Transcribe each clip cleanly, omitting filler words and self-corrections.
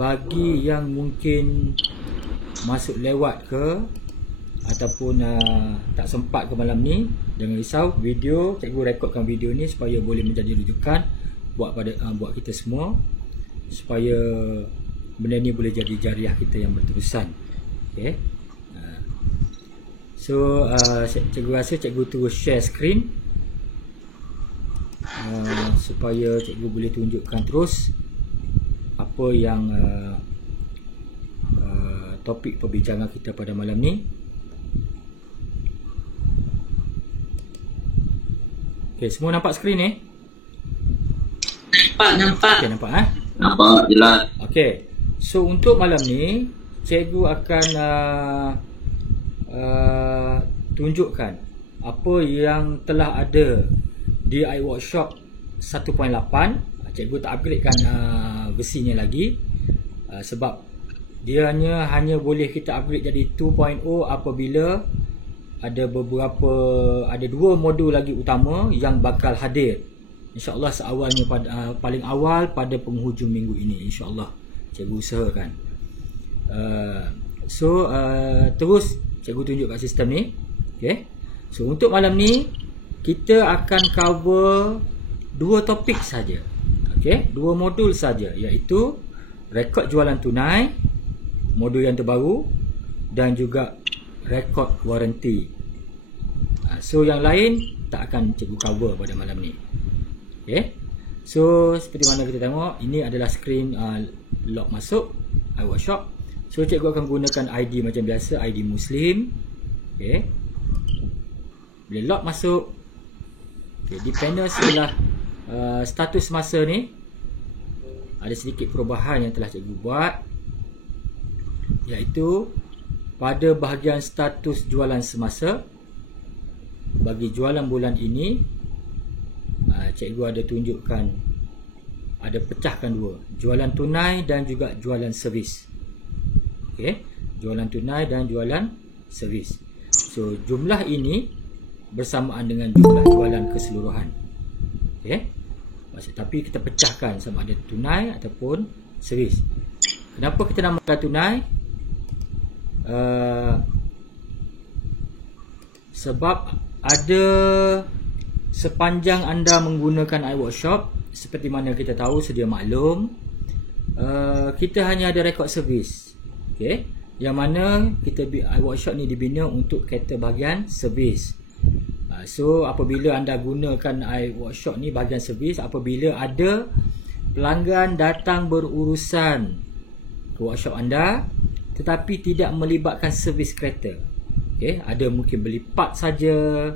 bagi yang mungkin masuk lewat ke ataupun tak sempat ke malam ni, jangan risau, cikgu rekodkan video ni supaya boleh menjadi rujukan buat kita semua, supaya benda ni boleh jadi jariah kita yang berterusan. Okay. So cikgu rasa cikgu terus share screen supaya cikgu boleh tunjukkan terus apa yang topik perbincangan kita pada malam ni. Okay, semua nampak skrin ni? Nampak. Okay, nampak Nampak jelas. Okay, so untuk malam ni cikgu akan tunjukkan apa yang telah ada di iWorkshop 1.8. Cikgu tak upgradekan versinya lagi sebab dia hanya boleh kita upgrade jadi 2.0 apabila ada dua modul lagi utama yang bakal hadir, InsyaAllah seawalnya paling awal pada penghujung minggu ini, InsyaAllah cikgu usahakan. Terus cikgu tunjuk kat sistem ni. Okay. So untuk malam ni kita akan cover dua topik saja. Okay, dua modul saja, iaitu rekod jualan tunai, modul yang terbaru, dan juga rekod waranti. So yang lain tak akan cikgu cover pada malam ni. Okay. So seperti mana kita tengok, ini adalah skrin log masuk iWorkshop. So cikgu akan gunakan ID macam biasa, ID Muslim. Okay. Bila log masuk, okay, di panel sebelah status masa ni ada sedikit perubahan yang telah cikgu buat, iaitu pada bahagian status jualan semasa, bagi jualan bulan ini cikgu ada tunjukkan, ada pecahkan dua, jualan tunai dan juga jualan servis. Okay, jualan tunai dan jualan servis. So jumlah ini bersamaan dengan jumlah jualan keseluruhan. Okay, tapi kita pecahkan sama ada tunai ataupun servis. Kenapa kita namakan tunai? Sebab ada sepanjang anda menggunakan iWorkshop, seperti mana kita tahu sedia maklum, kita hanya ada rekod servis. Okay, yang mana iWorkshop ni dibina untuk kategori bahagian servis. So apabila anda gunakan iWorkshop ni bahagian servis, apabila ada pelanggan datang berurusan ke workshop anda tetapi tidak melibatkan servis kereta, okay, ada mungkin beli part saja,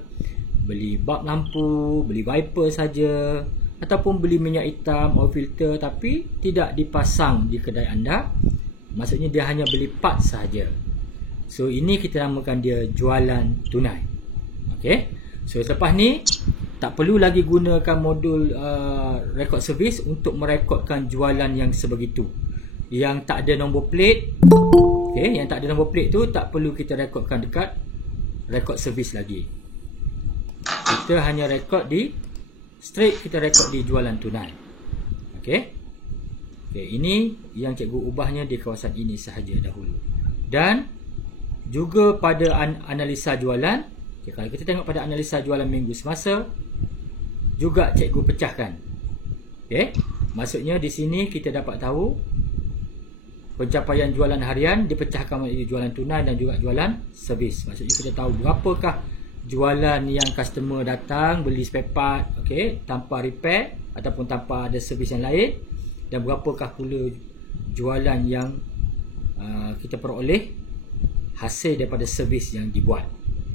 beli bulb lampu, beli wiper saja, ataupun beli minyak hitam, oil filter tapi tidak dipasang di kedai anda, maksudnya dia hanya beli part saja. So ini kita namakan dia jualan tunai. Okay, so selepas ni tak perlu lagi gunakan modul record service untuk merekodkan jualan yang sebegitu, yang tak ada nombor plate. Okay, yang tak ada nombor plate tu tak perlu kita rekodkan dekat record service lagi. Kita hanya rekod kita rekod di jualan tunai. Okay, ini yang cikgu ubahnya di kawasan ini sahaja dahulu. Dan juga pada analisa jualan, okay, kalau kita tengok pada analisa jualan minggu semasa juga cikgu pecahkan. Okay, maksudnya di sini kita dapat tahu pencapaian jualan harian dipecahkan menjadi jualan tunai dan juga jualan servis. Maksudnya kita tahu berapakah jualan yang customer datang beli spare part, okay, tanpa repair ataupun tanpa ada servis yang lain, dan berapakah pula jualan yang kita peroleh hasil daripada servis yang dibuat.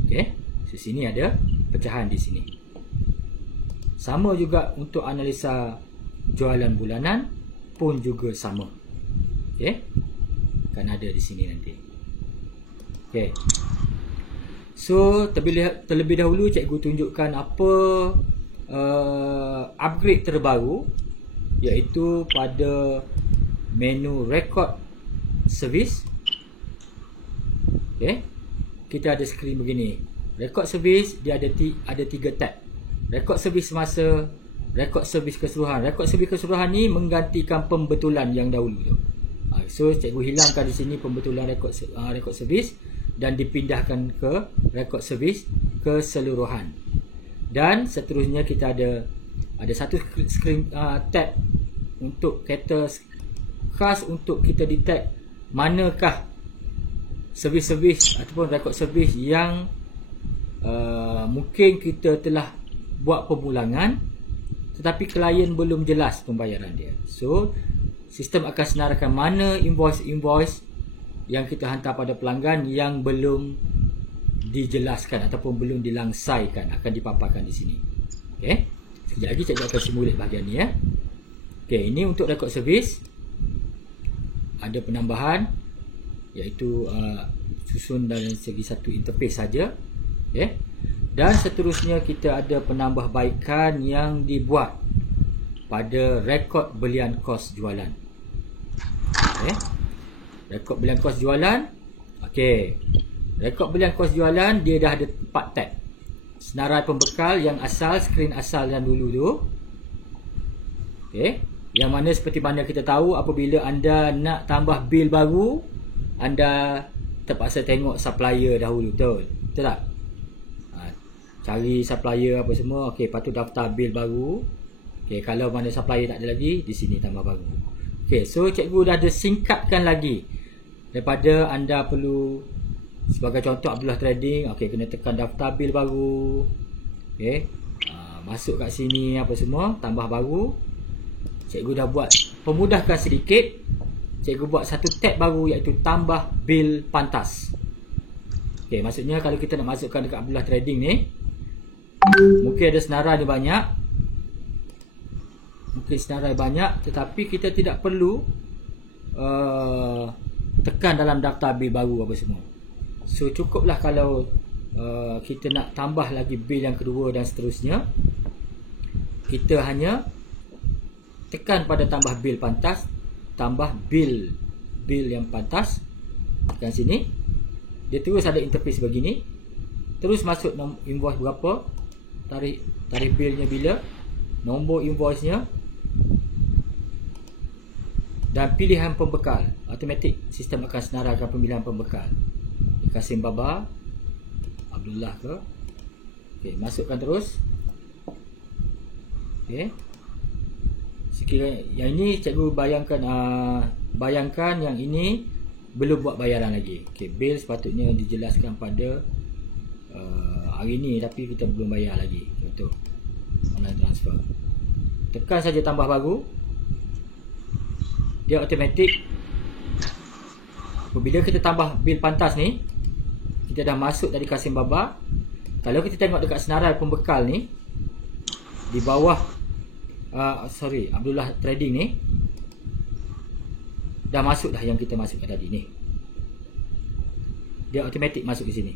Okay, so sini ada pecahan di sini. Sama juga untuk analisa jualan bulanan pun juga sama. Okay, kan ada di sini nanti. Okay, so terlebih dahulu cikgu tunjukkan apa upgrade terbaru, iaitu pada menu record service. Okay, kita ada skrin begini. Record service dia ada 3 tab. Record service semasa, record service keseluruhan. Record service keseluruhan ni menggantikan pembetulan yang dahulu tu. So cikgu hilangkan di sini pembetulan rekod servis dan dipindahkan ke rekod servis keseluruhan. Dan seterusnya kita ada satu screen tab untuk kereta khas untuk kita detect manakah servis-servis ataupun rekod servis yang mungkin kita telah buat pemulangan tetapi klien belum jelas pembayaran dia. So sistem akan senaraikan mana invoice yang kita hantar pada pelanggan yang belum dijelaskan ataupun belum dilangsaikan, akan dipaparkan di sini. Okey. Sekejap lagi cikgu akan simulate bahagian ni ya. Okey, ini untuk rekod servis. Ada penambahan iaitu susun dalam segi satu interface saja. Okey. Dan seterusnya kita ada penambahbaikan yang dibuat pada rekod belian kos jualan. Okey. Rekod belian kos jualan. Okey. Rekod belian kos jualan dia dah ada 4 tab. Senarai pembekal yang asal, skrin asal yang dulu tu. Okey. Yang mana seperti mana kita tahu apabila anda nak tambah bil baru, anda terpaksa tengok supplier dahulu, betul? Betul tak? Cari supplier apa semua. Okey, lepas tu daftar bil baru. Okey, kalau mana supplier tak ada lagi, di sini tambah baru. Okey, so cikgu dah ada singkatkan lagi daripada anda perlu, sebagai contoh Abdullah Trading, okey, kena tekan daftar bil baru. Okey, masuk kat sini apa semua, tambah baru. Cikgu dah buat pemudahkan sedikit. Cikgu buat satu tab baru iaitu tambah bil pantas. Okey, maksudnya kalau kita nak masukkan dekat Abdullah Trading ni, mungkin ada senarai ni banyak. Mungkin senarai banyak tetapi kita tidak perlu tekan dalam daftar bil baru apa semua. So cukuplah kalau kita nak tambah lagi bil yang kedua dan seterusnya, kita hanya tekan pada tambah bil pantas, tambah bil yang pantas kat sini. Dia terus ada interface begini. Terus masuk invoice berapa, tarikh bilnya bila, nombor invoice-nya dan pilihan pembekal. Automatik sistem akan senaraikan pemilihan pembekal. Kasim Baba, Abdullah ke. Okey, masukkan terus. Okey. Sekiranya yang ini cikgu bayangkan yang ini belum buat bayaran lagi. Okey, bil sepatutnya dijelaskan pada hari ni tapi kita belum bayar lagi. Contoh online transfer. Tekan saja tambah baru. Dia automatik. Apabila kita tambah bil pantas ni, kita dah masuk dari Kasim Baba. Kalau kita tengok dekat senarai pembekal ni, di bawah Abdullah Trading ni, dah masuk dah yang kita masukkan tadi ni. Dia automatik masuk ke sini.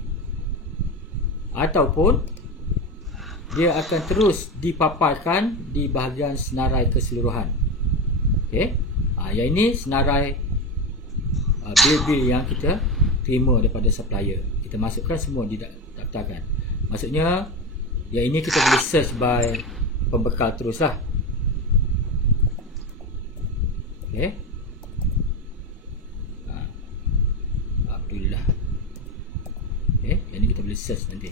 Ataupun dia akan terus dipaparkan di bahagian senarai keseluruhan. Okey. Yang ini senarai bil-bil yang kita terima daripada supplier. Kita masukkan semua, didaftarkan. Maksudnya yang ini kita boleh search by pembekal teruslah. Okey. Abdullah. Okey, yang ini kita boleh search nanti.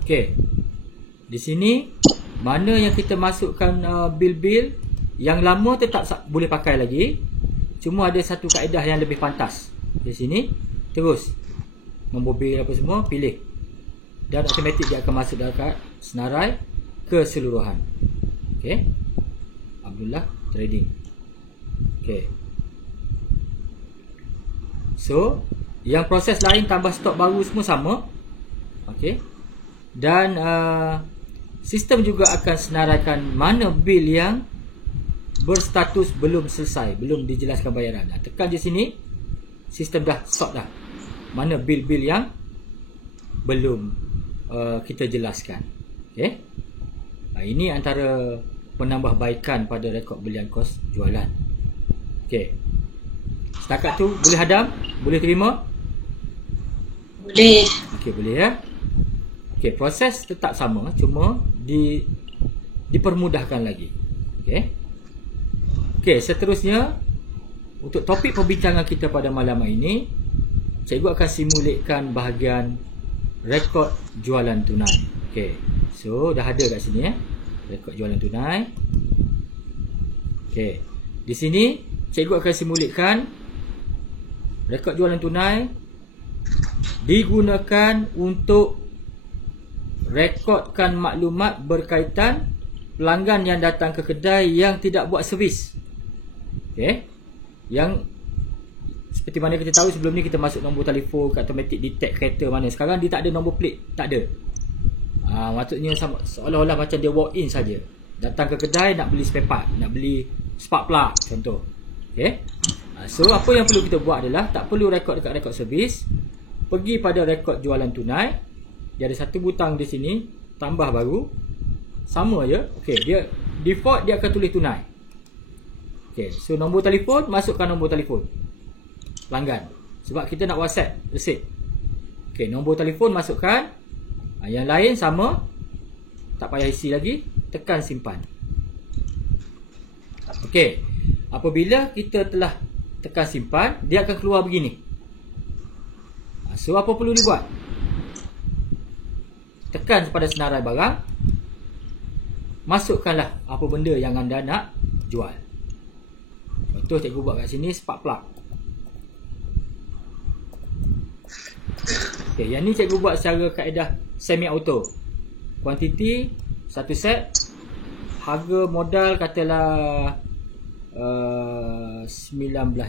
Okey. Di sini mana yang kita masukkan bil-bil yang lama tetap boleh pakai lagi. Cuma ada satu kaedah yang lebih pantas. Di sini terus nombor bil apa semua pilih. Dan automatik dia akan masuk dekat senarai keseluruhan. Okey. Abdullah Trading. Okey. So, yang proses lain tambah stok baru semua sama. Okey. Dan sistem juga akan senaraikan mana bil yang berstatus belum selesai, belum dijelaskan bayaran. Tekan di sini, sistem dah sort dah mana bil-bil yang belum kita jelaskan. Okey. Ini antara penambahbaikan pada rekod belian kos jualan. Okey. Setakat tu boleh hadam? Boleh terima? Boleh. Okey, boleh ya. Okey, proses tetap sama, cuma dipermudahkan lagi. Okey, seterusnya untuk topik perbincangan kita pada malam ini, cikgu akan simulkan bahagian rekod jualan tunai. Okey. So dah ada kat sini rekod jualan tunai. Okey. Di sini cikgu akan simulkan rekod jualan tunai digunakan untuk rekodkan maklumat berkaitan pelanggan yang datang ke kedai yang tidak buat servis. Okey. Yang seperti mana kita tahu sebelum ni kita masuk nombor telefon kat automatic detect kereta mana. Sekarang dia tak ada nombor plate, tak ada. Maksudnya seolah-olah macam dia walk in saja. Datang ke kedai nak beli spare part, nak beli spark plug contoh. Okey. So apa yang perlu kita buat adalah tak perlu rekod dekat rekod servis. Pergi pada rekod jualan tunai. Dia ada satu butang di sini, tambah baru. Sama je. Okey, dia default dia akan tulis tunai. Okey, so nombor telefon, masukkan nombor telefon pelanggan. Sebab kita nak WhatsApp receipt. Okey, nombor telefon masukkan. Yang lain sama. Tak payah isi lagi. Tekan simpan. Okey, apabila kita telah tekan simpan, dia akan keluar begini. So apa perlu dibuat? Tekan pada senarai barang. Masukkanlah apa benda yang anda nak jual. Contoh cikgu buat kat sini spark plug. Okey, yang ni cikgu buat secara kaedah semi auto. Kuantiti satu set, harga modal katalah RM19.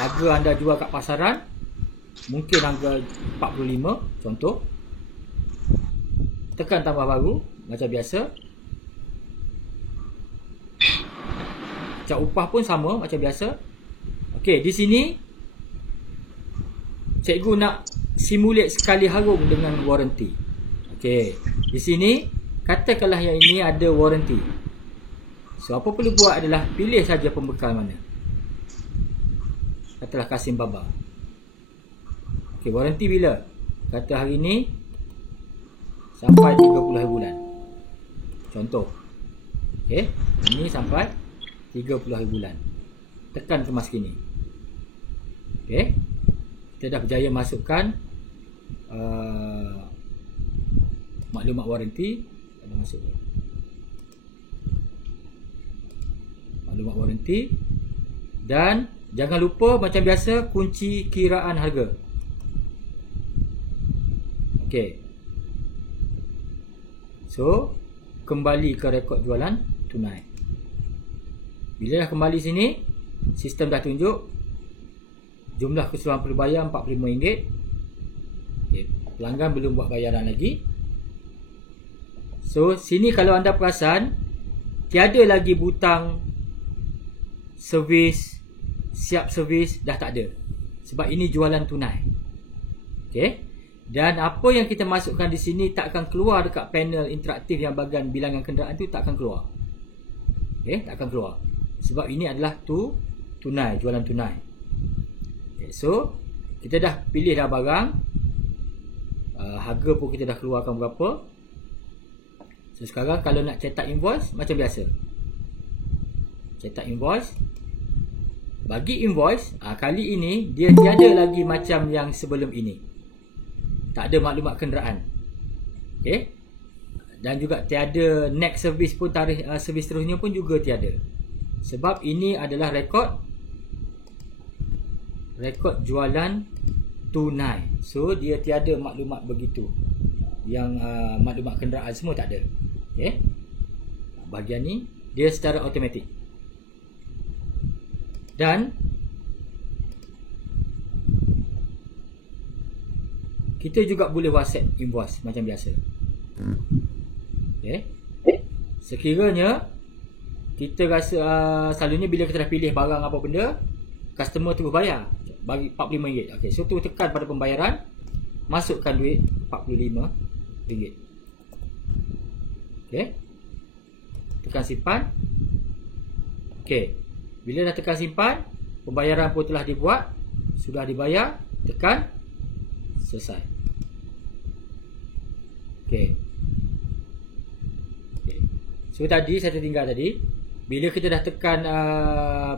Harga anda jual kat pasaran mungkin harga RM45 contoh. Tekan tambah baru macam biasa. Cak upah pun sama macam biasa. Okey, di sini cikgu nak simulate sekali harum dengan warranty. Okey, di sini katakanlah yang ini ada warranty. So apa perlu buat adalah pilih saja pembekal mana. Katalah Kasim Baba. Okey, warranty bila? Kata hari ini sampai 30 hari bulan. Contoh. Okey, ini sampai 30 hari bulan. Tekan kemas kini. Okey. Kita dah berjaya masukkan maklumat warranty. Ada masuk maklumat warranty. Dan jangan lupa macam biasa kunci kiraan harga. Okey. So kembali ke rekod jualan tunai. Bila dah kembali sini, sistem dah tunjuk jumlah keseluruhan perlu bayar RM45. Okay, pelanggan belum buat bayaran lagi. So sini kalau anda perasan, tiada lagi butang servis, siap servis, dah tak ada. Sebab ini jualan tunai. Okey. Dan apa yang kita masukkan di sini tak akan keluar dekat panel interaktif yang bahagian bilangan kenderaan tu, tak akan keluar. Okey, tak akan keluar. Sebab ini adalah tunai, jualan tunai. Okay, so kita dah pilih dah barang. Harga pun kita dah keluarkan berapa. So sekarang kalau nak cetak invoice macam biasa. Cetak invoice. Bagi invoice, kali ini dia tiada lagi macam yang sebelum ini. Tak ada maklumat kenderaan. Okey. Dan juga tiada next service pun, tarikh servis seterusnya pun juga tiada. Sebab ini adalah rekod jualan tunai. So dia tiada maklumat begitu. Yang maklumat kenderaan semua tak ada. Okey. Bahagian ni dia secara automatik. Dan kita juga boleh WhatsApp invoice macam biasa. Okey. Sekiranya kita rasa selalunya bila kita dah pilih barang apa benda, customer terus bayar bagi RM45. Okey, so terus tekan pada pembayaran, masukkan duit RM45. Okey. Tekan simpan. Okey. Bila dah tekan simpan, pembayaran pun telah dibuat, sudah dibayar, tekan selesai. Okey. So tadi saya tertinggal tadi, bila kita dah tekan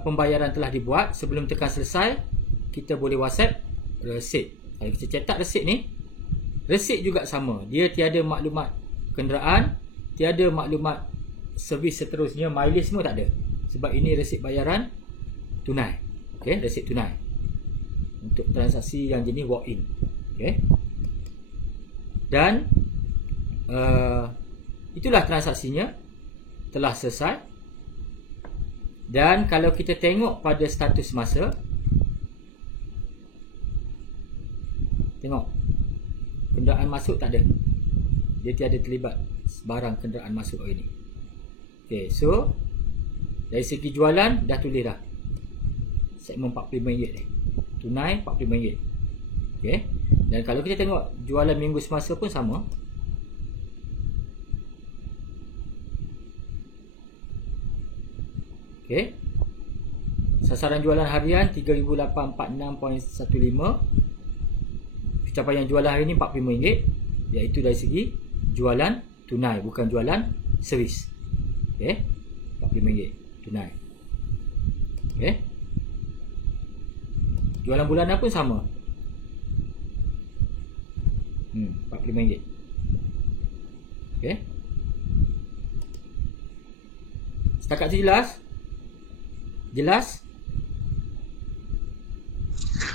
pembayaran telah dibuat, sebelum tekan selesai, kita boleh WhatsApp resit. Kalau kita cetak resit ni, resit juga sama. Dia tiada maklumat kenderaan, tiada maklumat servis seterusnya, mileage semua tak ada. Sebab ini resit bayaran tunai. Okey, resit tunai. Untuk transaksi yang jenis walk-in. Okey. Dan itulah transaksinya telah selesai. Dan kalau kita tengok pada status masa, tengok kenderaan masuk tak ada. Dia tiada terlibat barang kenderaan masuk hari ni. Okey, so dari segi jualan dah tulis dah. Segmen RM45 ni. Tunai RM45. Okey. Dan kalau kita tengok jualan minggu semasa pun sama. Okey. Sasaran jualan harian 3846.15. Pencapaian jualan hari ni RM45, iaitu dari segi jualan tunai, bukan jualan servis. Okey. RM45 tunai. Okey. Jualan bulanan pun sama. RM45. Okey. Setakat tu jelas? Jelas?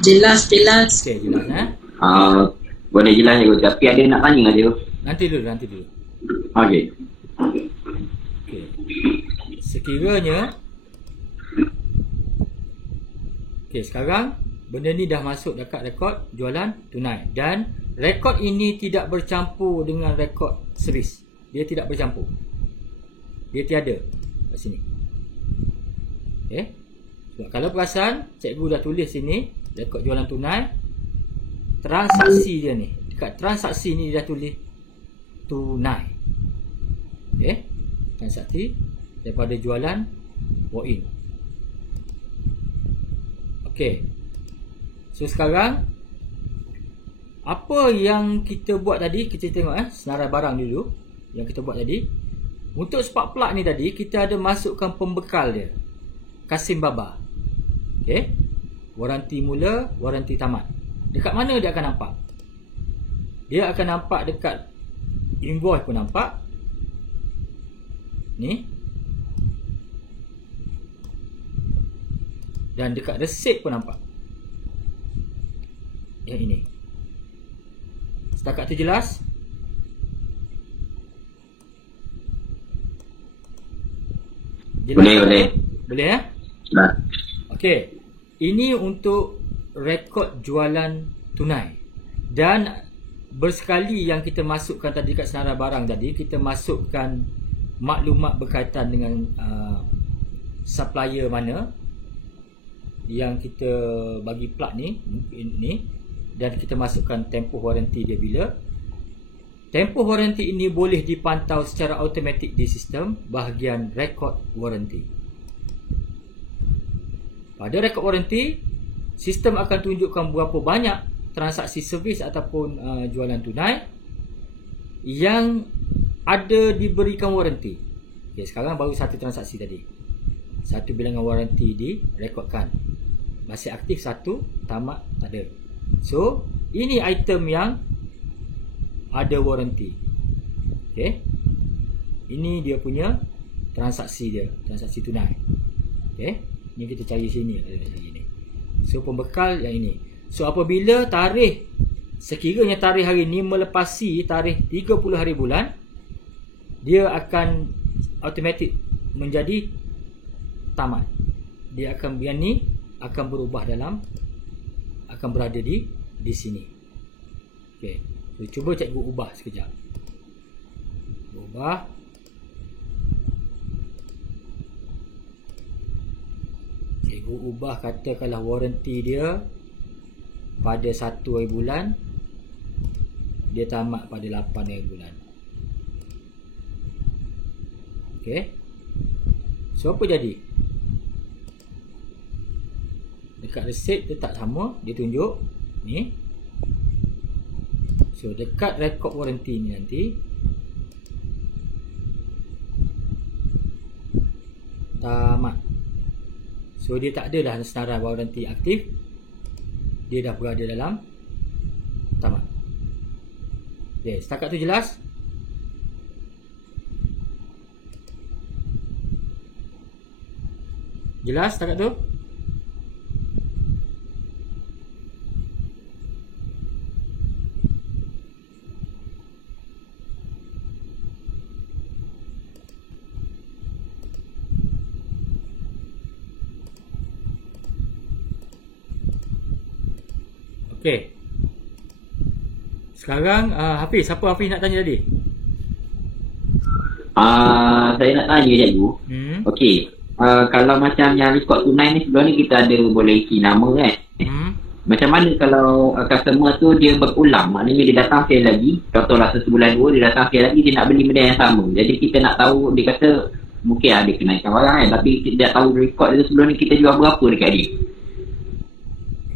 Jelas. Okey, jelas Boleh jelas je, tapi ada nak tanya dia. Nanti dulu. Okey. Okey. Sekiranya sekarang benda ni dah masuk dekat rekod jualan tunai, dan rekod ini tidak bercampur dengan rekod servis. Dia tidak bercampur. Dia tiada kat sini. Okey. Sebab kalau perasan, cikgu dah tulis sini rekod jualan tunai, transaksi dia ni. Dekat transaksi ni dia dah tulis tunai. Okey. Transaksi daripada jualan walk-in. Okey. So sekarang apa yang kita buat tadi, kita tengok senarai barang dulu yang kita buat tadi. Untuk spark plug ni tadi, kita ada masukkan pembekal dia. Kasim Baba. Okey. Waranti mula, waranti tamat. Dekat mana dia akan nampak? Dia akan nampak dekat invoice pun nampak. Ni. Dan dekat receipt pun nampak. Yang ini. Setakat tu jelas? Jelas Boleh. Boleh ya? Nah. Okey. Ini untuk rekod jualan tunai. Dan bersekali yang kita masukkan tadi kat senarai barang tadi, kita masukkan maklumat berkaitan dengan supplier mana yang kita bagi plug ni, dan kita masukkan tempoh waranti dia bila. Tempoh waranti ini boleh dipantau secara automatik di sistem bahagian rekod waranti. Pada rekod waranti, sistem akan tunjukkan berapa banyak transaksi servis ataupun jualan tunai yang ada diberikan waranti. Okay, sekarang baru satu transaksi tadi. Satu bilangan waranti direkodkan. Masih aktif satu, tamat tak ada. So, ini item yang ada waranti. Okay. Ini dia punya transaksi dia, transaksi tunai. Okay. Ini kita cari sini. So, pembekal yang ini. So, apabila tarikh, sekiranya tarikh hari ini melepasi tarikh 30 hari bulan, dia akan automatik menjadi tamat. Dia akan, yang ni akan berubah akan berada di sini. Okey. So, cuba cikgu ubah sekejap. Ubah. Cikgu ubah, katakanlah waranti dia pada 1 hari bulan, dia tamat pada 8 hari bulan. Okey. So, apa jadi? Dekat receipt dia tak sama, dia tunjuk ni. So, dekat rekod waranti ni nanti tamat. So dia tak ada dah senarai waranti aktif. Dia dah berada dalam tamat. Okay, setakat tu jelas? Jelas setakat tu? Okey. Sekarang Hafiz, apa Hafiz nak tanya tadi? Saya nak tanya cikgu. Okey. Kalau macam yang rekod tunai ni sebelum ni kita ada boleh isi nama kan. Macam mana kalau customer tu dia berulang, maknanya dia datang sekali lagi, contohlah sebulan dua dia datang sekali lagi, dia nak beli benda yang sama. Jadi kita nak tahu, dia kata mungkin ada kenaikan barang kan, tapi dia tahu rekod dia sebelum ni kita jual berapa dekat dia.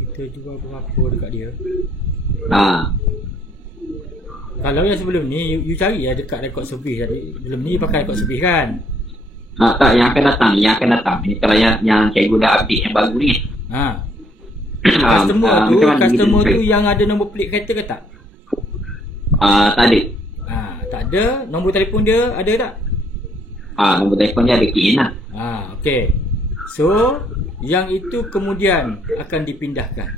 Kita jual berapa dekat dia? Kalau yang sebelum ni you cari ya dekat rekod servis tadi. Sebelum ni pakai rekod servis kan? Tak, yang akan datang ni, Ni kalau yang cikgu dah update yang baru ni. Customer tu yang ada nombor plate kereta ke tak? Tak ada. Tak ada. Nombor telefon dia ada tak? Nombor telefon dia ada KIN lah. Okey. So, yang itu kemudian akan dipindahkan.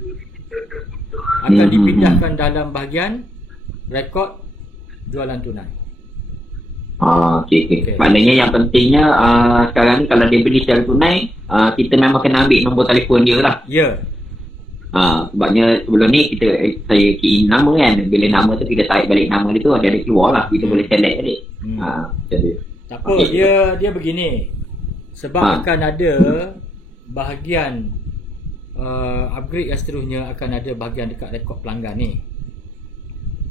Dipindahkan dalam bahagian rekod jualan tunai. Okay. Maknanya yang pentingnya sekarang ni kalau dia beli secara tunai, kita memang kena ambil nombor telefon dia lah. Ya. Sebabnya sebelum ni saya key in nama kan. Bila nama tu kita tarik balik nama dia tu, dia ada keluar lah. Kita boleh select tadi. Tak apa, dia begini. Sebab akan ada bahagian upgrade yang seterusnya, akan ada bahagian dekat rekod pelanggan ni.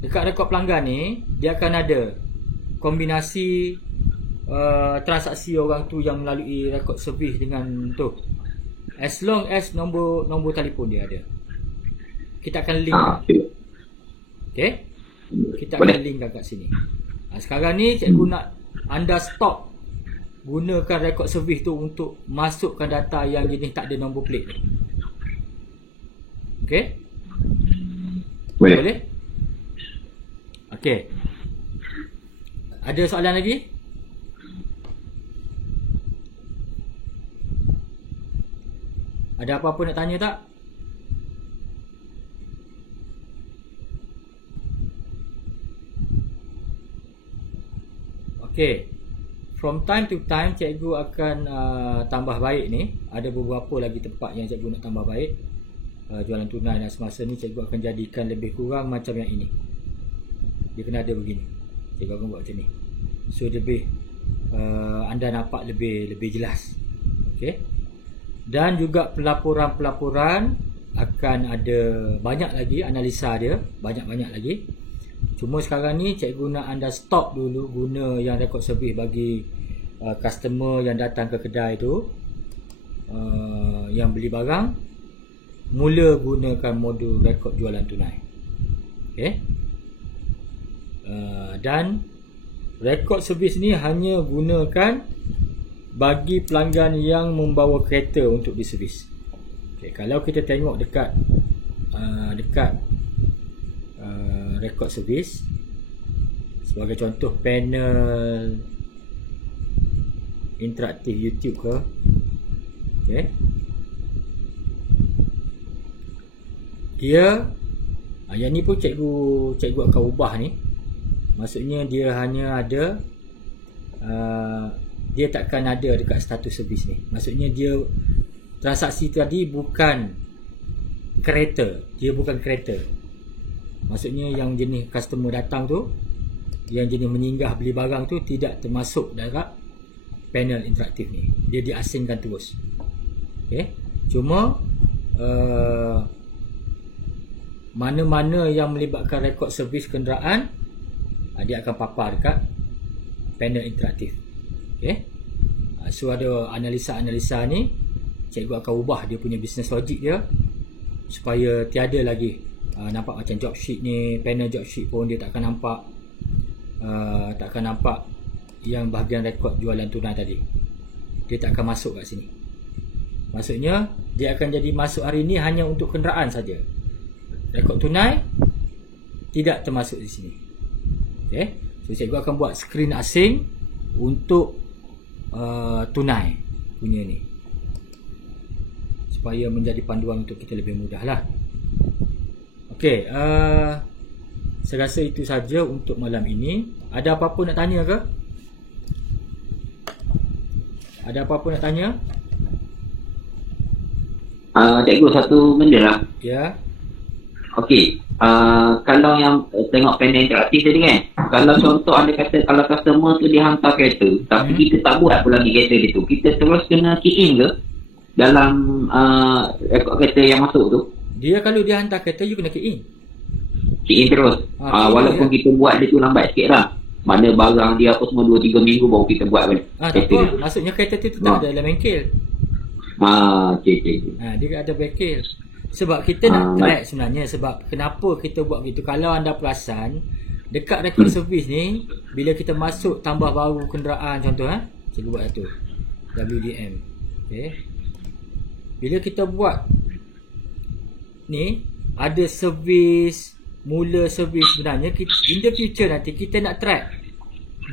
Dekat rekod pelanggan ni, dia akan ada kombinasi transaksi orang tu yang melalui rekod servis dengan tu. As long as nombor telefon dia ada, kita akan link. Okay? Kita akan link kat sini. Sekarang ni cikgu nak anda stop gunakan rekod servis tu untuk masukkan data yang jenis tak ada nombor plate ni. Okay? Boleh? Okay. Ada soalan lagi? Ada apa-apa nak tanya tak? Okay. From time to time cikgu akan tambah baik ni. Ada beberapa lagi tempat yang cikgu nak tambah baik. Jualan tunai dan semasa ni cikgu akan jadikan lebih kurang macam yang ini. Dia kena ada begini. Cikgu akan buat macam ni. So lebih anda nampak lebih jelas. Okay. Dan juga pelaporan-pelaporan akan ada banyak lagi, analisa dia banyak-banyak lagi. Cuma sekarang ni cikgu nak anda stop dulu guna yang rekod servis bagi customer yang datang ke kedai tu, yang beli barang, mula gunakan modul rekod jualan tunai. Okay. Dan rekod servis ni hanya gunakan bagi pelanggan yang membawa kereta untuk diservis. Okay, kalau kita tengok dekat rekod servis, sebagai contoh panel interaktif YouTube ke, okay, dia yang ni pun cikgu akan ubah ni. Maksudnya dia hanya ada dia takkan ada dekat status servis ni. Maksudnya dia transaksi tadi bukan kereta. Dia bukan kereta. Maksudnya yang jenis customer datang tu, yang jenis menyinggah beli barang tu tidak termasuk dalam panel interaktif ni. Dia diasingkan terus. Okay. Cuma mana-mana yang melibatkan rekod servis kenderaan, dia akan papar dekat panel interaktif. Okay. So ada analisa-analisa ni, cikgu akan ubah dia punya business logic dia supaya tiada lagi nampak macam job sheet ni, panel job sheet pun dia takkan nampak yang bahagian rekod jualan tunai tadi. dia tak akan masuk kat sini. Maksudnya dia akan jadi masuk hari ni hanya untuk kenderaan saja. Rekod tunai tidak termasuk di sini. Okey. So cikgu akan buat skrin asing untuk tunai punya ni, supaya menjadi panduan untuk kita lebih mudah lah. Okey, saya rasa itu saja untuk malam ini. Ada apa-apa nak tanya ke? Ada apa-apa nak tanya? Cikgu, satu benda lah. Ya. Okey, kalau yang tengok panel interaktif tadi kan, kalau contoh ada kata kalau customer tu dia hantar kereta tapi kita tak buat pun lagi kereta dia tu, kita terus kena key in ke dalam rekod kereta yang masuk tu? Dia kalau dia hantar kereta, you kena key in. Key in terus. Walaupun kita buat dia tu lambat sikit lah. Mana barang dia apa semua 2-3 minggu baru kita buat kan. Tak apa, maksudnya kereta tu tetap ada dalam bengkel. Okay. Dia ada bengkel. Sebab kita nak track sebenarnya. Sebab kenapa kita buat begitu. Kalau anda perasan, dekat rekod servis ni, bila kita masuk tambah baru kenderaan, contoh cikgu buat tu WDM. Okay. Bila kita buat ni, ada servis, mula servis, sebenarnya in the future nanti kita nak track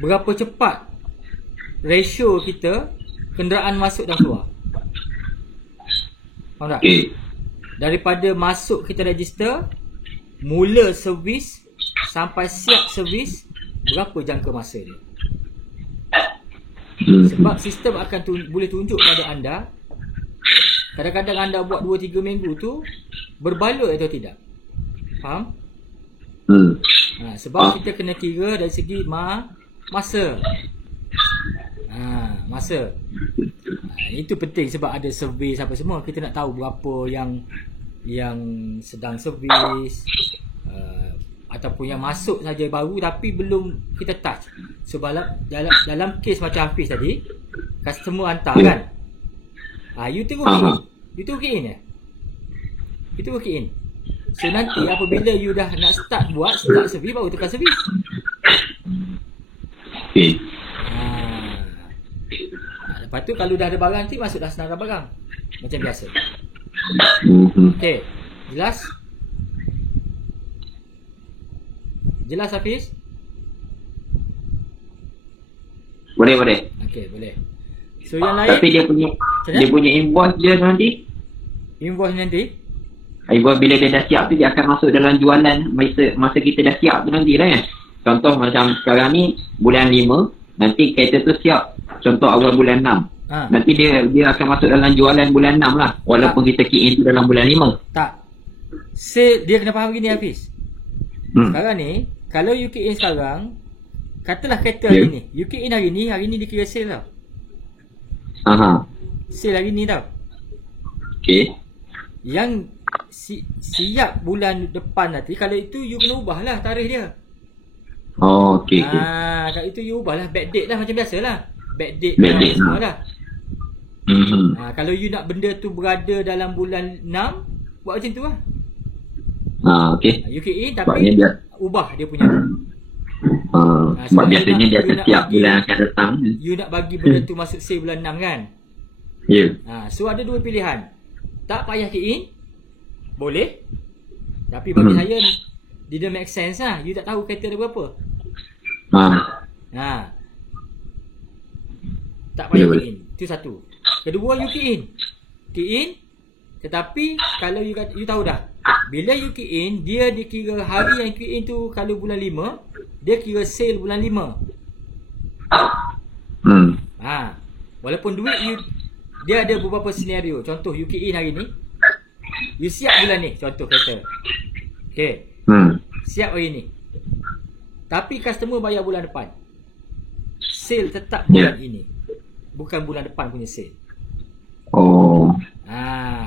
berapa cepat ratio kita kenderaan masuk dan keluar. Faham tak? Daripada masuk kita register, mula servis sampai siap servis, berapa jangka masa dia. Sebab sistem akan boleh tunjuk pada anda, kadang-kadang anda buat 2-3 minggu tu berbaloi atau tidak. Faham? Sebab kita kena kira dari segi masa. Masa. Itu penting sebab ada servis apa semua. Kita nak tahu berapa yang sedang servis, ataupun yang masuk saja baru tapi belum kita touch. Sebab dalam kes macam Hafiz tadi, customer hantar kan, you tengok key in. You tengok key in. So nanti apabila you dah nak start servis, baru tekan servis. Lepas tu kalau dah ada barang nanti masuk dah senarai barang macam biasa. Okey, jelas? Jelas Hafiz? Boleh. Okey, boleh. So yang lain, tapi dia punya invoice dia nanti. Invoice bila dia dah siap tu dia akan masuk dalam jualan masa kita dah siap tu nanti lah kan. Contoh macam sekarang ni bulan 5, nanti kereta tu siap contoh awal bulan 6. Nanti dia akan masuk dalam jualan bulan 6 lah. Walaupun kita key in tu dalam bulan 5. Tak. Sale dia kena faham gini Hafiz. Sekarang ni, kalau you key in sekarang, katalah kereta hari ni, you key in hari ni dia kira sale tau. Sale hari ni tau. Okay. Yang siap bulan depan nanti, kalau itu you kena ubah lah tarikh dia. Okay. Kalau itu you ubah lah, backdate lah macam biasa lah. Backdate semua lah. Kalau you nak benda tu berada dalam bulan 6, buat macam tu lah. Okay. You key in tapi ubah dia punya. Sebab biasanya dia akan siap bulan akan datang. You nak bagi benda tu masuk sale bulan 6 kan? Ya. So ada dua pilihan. Tak payah key in, boleh. Tapi bagi saya didn't make sense lah. You tak tahu kereta ada berapa. Tak payah key in. Itu satu. Kedua, you key in. Tetapi kalau you tahu dah, bila you key in, dia dikira hari yang key in tu kalau bulan 5, dia kira sale bulan 5. Walaupun duit dia ada beberapa senario. Contoh you key in hari ni, you siap bulan ni, contoh kereta. Okay. Siap hari ni. Tapi customer bayar bulan depan. Sale tetap bulan ini. Bukan bulan depan punya sale.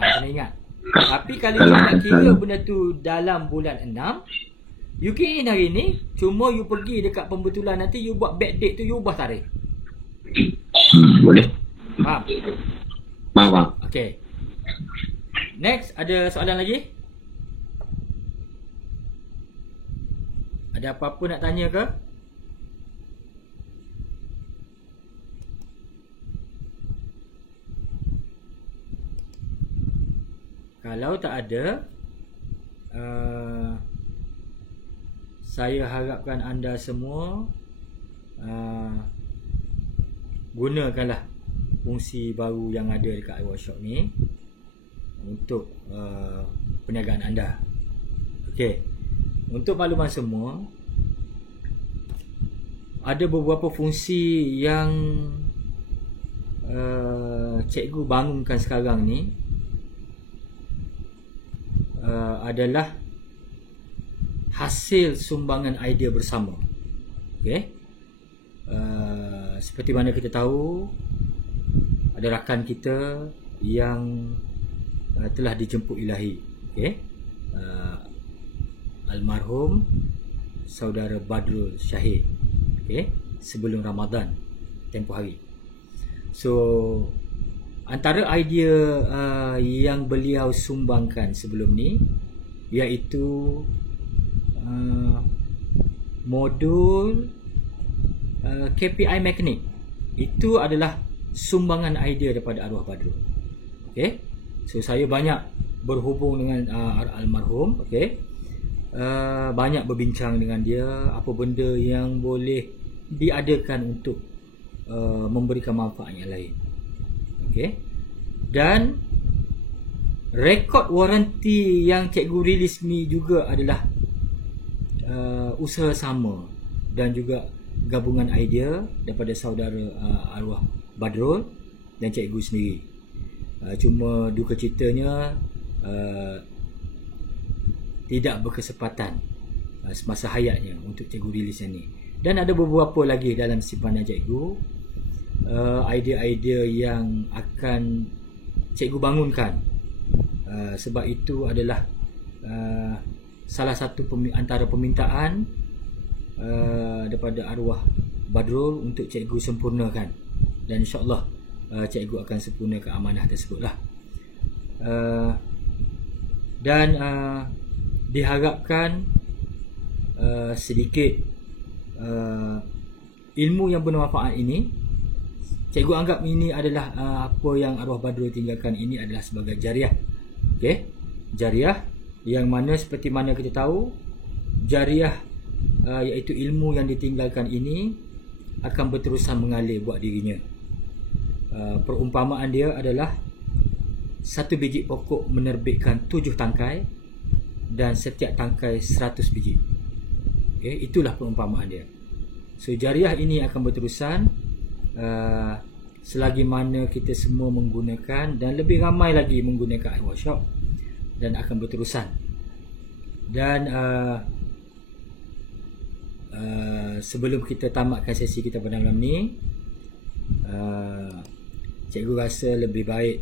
Kena ingat. Tapi kalau you nak kira benda tu dalam bulan 6, you key in hari ni, cuma you pergi dekat pembetulan nanti, you buat back date tu, you ubah tarikh. Boleh. Faham. Okay. Next, ada soalan lagi? Ada apa-apa nak tanya ke? Kalau tak ada, saya harapkan anda semua gunakanlah fungsi baru yang ada dekat iWorkshop ni untuk perniagaan anda. Okey. Untuk makluman semua, ada beberapa fungsi yang cikgu bangunkan sekarang ni adalah hasil sumbangan idea bersama. Okey. Seperti mana kita tahu, ada rakan kita yang telah dijemput ilahi. Okey. Almarhum saudara Badrul Syahid. Okey, sebelum Ramadan tempoh hari. So antara idea yang beliau sumbangkan sebelum ni iaitu modul KPI mekanik. Itu adalah sumbangan idea daripada arwah Badrul. Okey. So saya banyak berhubung dengan almarhum, okey. Banyak berbincang dengan dia apa benda yang boleh diadakan untuk memberikan manfaat yang lain. Okey. Dan rekod waranti yang cikgu rilis ni juga adalah usaha sama dan juga gabungan idea daripada saudara arwah Badrul dan cikgu sendiri. Cuma duka citanya tidak berkesempatan semasa hayatnya untuk cikgu rilis yang ni. Dan ada beberapa lagi dalam simpanan cikgu, idea-idea yang akan cikgu bangunkan. Sebab itu adalah salah satu antara permintaan daripada arwah Badrul untuk cikgu sempurnakan. Dan insyaAllah cikgu akan sempurnakan amanah tersebutlah. Dan diharapkan sedikit ilmu yang bermanfaat ini, cikgu anggap ini adalah apa yang arwah Badrul tinggalkan ini adalah sebagai jariah. Okey, jariah yang mana seperti mana kita tahu, jariah iaitu ilmu yang ditinggalkan ini akan berterusan mengalir buat dirinya. Perumpamaan dia adalah satu biji pokok menerbitkan 7 tangkai dan setiap tangkai 100 biji. Okay, itulah perumpamaan dia. So jariah ini akan berterusan selagi mana kita semua menggunakan dan lebih ramai lagi menggunakan iWorkshop, dan akan berterusan. Dan sebelum kita tamatkan sesi kita pada malam ni, cikgu rasa lebih baik